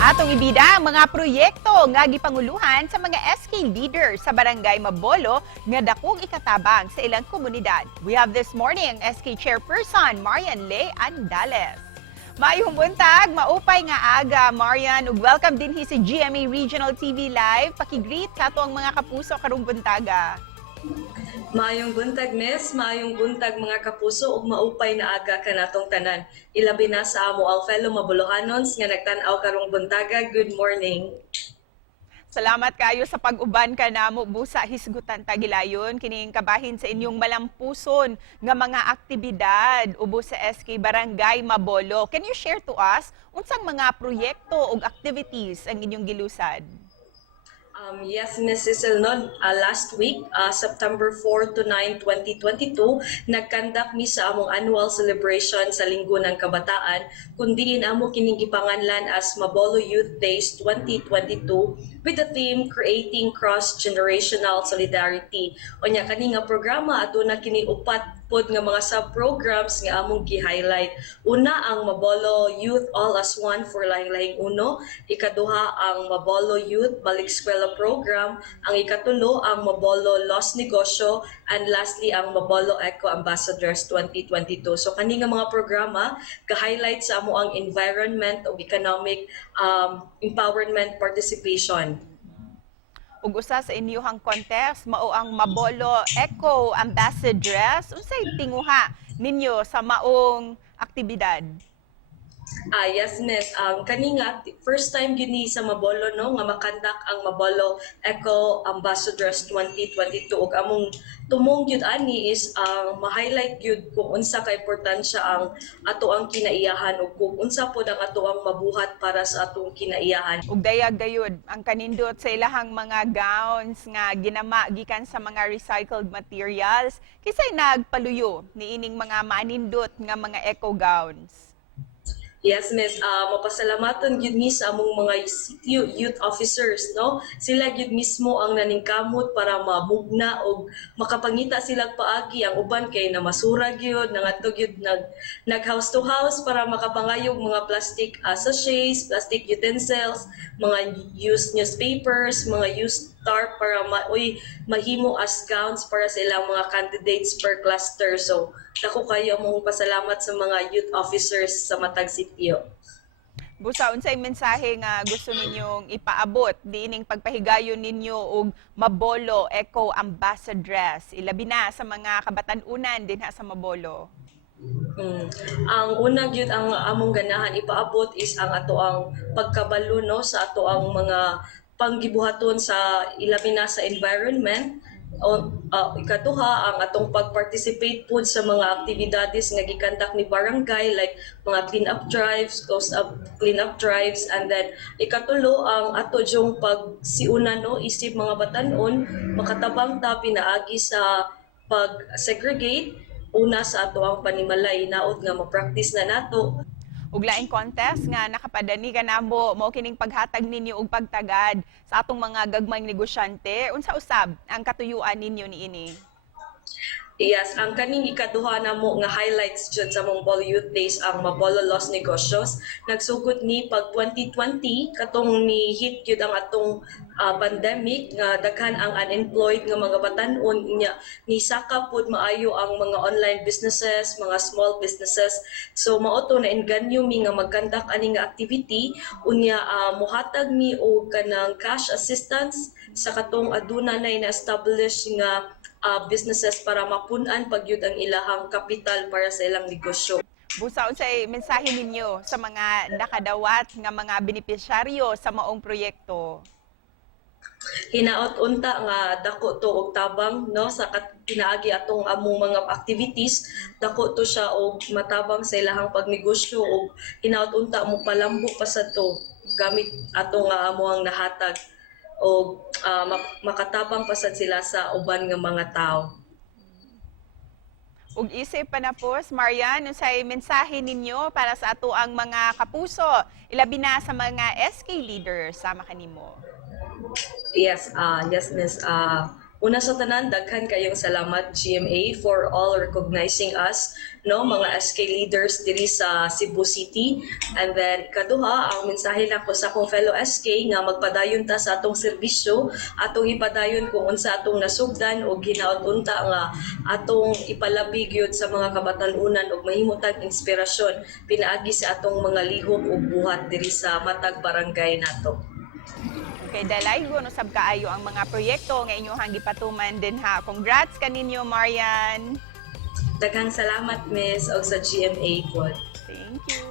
Atong ibida ang mga proyekto nga gipanguluhan sa mga SK leaders sa Barangay Mabolo nga dakong ikatabang sa ilang komunidad. We have this morning SK Chairperson Marian Ley Andales. Maayong buntag, maupay nga aga, Marian, ug welcome din si GMA Regional TV Live. Pakigreet sa ato ang mga kapuso karong buntaga. Maayong buntag, Miss. Maayong buntag mga kapuso ug maupay na aga kanatong tanan. Ilabi na sa amo ang fellow Mabolohanons nga nagtan-aw karong buntaga. Good morning. Salamat kayo sa pag-uban ka namo busa hisgutan tagilayon kining kabahin sa inyong malampuson nga mga aktibidad ubos sa SK Barangay Mabolo. Can you share to us unsang mga proyekto ug activities ang inyong gilusad? Yes, Ms. Cecil, no? Last week, September 4 to 9, 2022, nagkandak mi sa among annual celebration sa Linggo ng Kabataan, kundi amo kining gipanganlan as Mabolo Youth Days 2022 with the theme Creating Cross-Generational Solidarity. O nya kani nga programa aduna kini upat pod nga mga sub-programs nga among gi-highlight. Una ang Mabolo Youth All as One for Lahing-Lahing Uno, ikaduha ang Mabolo Youth Balik Eskwela Program, ang ikatulo ang Mabolo Lost Negosyo, and lastly ang Mabolo Eco Ambassadors 2022. So kani nga mga programa ga-highlight sa amo ang environment o economic empowerment participation. Ug usa sa inyuhang contest mao ang Mabolo Eco Ambassadress. Unsay tinguha ninyo sa maong aktibidad? Yes, Miss. Kani nga, first time gini sa Mabolo, no, nga makandak ang Mabolo Eco Ambassadors 2022. Ug among tumong yun ani is ma-highlight yun kung unsa ka importansya ang ato ang kinaiyahan o kung unsa pod ang ato ang mabuhat para sa atong kinaiyahan. Ug dayag gayud ang kanindot sa ilahang mga gowns nga ginama gikan sa mga recycled materials kisay nagpaluyo niining mga manindot nga mga eco gowns. Yes, Miss. Mapasalamatan gyud mi sa among mga youth officers, no? Sila gyud mismo ang naningkamot para mabugna o makapangita sila paagi ang uban kay na masura gyud nangadto gyud nag house to house para makapangayog mga plastic sachets, plastic utensils, mga used newspapers, mga used tarp para mahimo as gowns para sa ilang mga candidates per cluster. So dako kayo mong pasalamat sa mga youth officers sa matag sitio. Busa unsay mensahe nga gusto ninyong ipaabot diining pagpahigayon ninyo og Mabolo Eco Ambassadress ilabi na sa mga kabatan-unan dinha sa Mabolo? Ang una gyud ang among ganahan ipaabot is ang ato ang pagkabalo, no, sa ato ang mga panggibuhaton sa ilabi na sa environment. Ikaduha ang atong pag-participate po sa mga aktibidades nga gikandak ni barangay like mga clean-up drives, coast up clean-up drives, and then ikatulo ang ato jong pagsiuna, no, isip mga batan-on makatabang ta pinaagi sa pag-segregate una sa ato ang panimalay naot nga ma-practice na nato. Ug laing contest nga nakapadani ka namo mao kining paghatag ninyo og pagtagad sa atong mga gagmayng negosyante. Unsa usab ang katuyuan ninyo niini? Yes, ang kaning ikaduha na mo nga highlights dyan sa Mabolo Youth Days ang Mabolo Lost Negosyo. Nagsugod ni pag 2020 katong ni hit gyud ang atong pandemic nga daghan ang unemployed nga mga batan-on niya ni saka pud maayo ang mga online businesses, mga small businesses. So mao to na inganyo mi nga magkandak ani nga activity unya mohatag mi og kanang cash assistance sa katong aduna nay na-establish nga businesses para mapun-an pagyud ang ilahang kapital para sa ilang negosyo. Busa unsay mensahe ninyo sa mga nakadawat nga mga benepisyaryo sa maong proyekto? Hinaot unta nga dako to og tabang, no, sa pinaagi atong among mga activities, dako to siya og matabang sa ilahang pagnegosyo og hinaot unta mo palambo pa sa to gamit atong amo ang nahatag o makatabang pasad sila sa uban nga mga tao. Ug isip pa na po, Marian, unsay mensahe ninyo para sa ato ang mga kapuso, ilabi na sa mga SK leaders sama kanimo? Yes, yes, Miss. Una sa tanan, daghan kayong salamat GMA for all recognizing us, no, mga SK leaders diri sa Cebu City. And then ikaduha, ang mensahe lang ko sa akong fellow SK nga magpadayon ta sa atong serbisyo, atong ipadayon kung unsa atong nasugdan o ginaot unta nga atong ipalabig yun sa mga kabatanunan ug mahimutang inspirasyon pinaagi sa atong mga lihok ug buhat diri sa matag barangay nato. Kay dalay no sab kaayo ang mga proyekto nga inyong gipatuman din ha. Congrats kaninyo, Marian. Daghang salamat, Miss, og sa GMA pod. Thank you.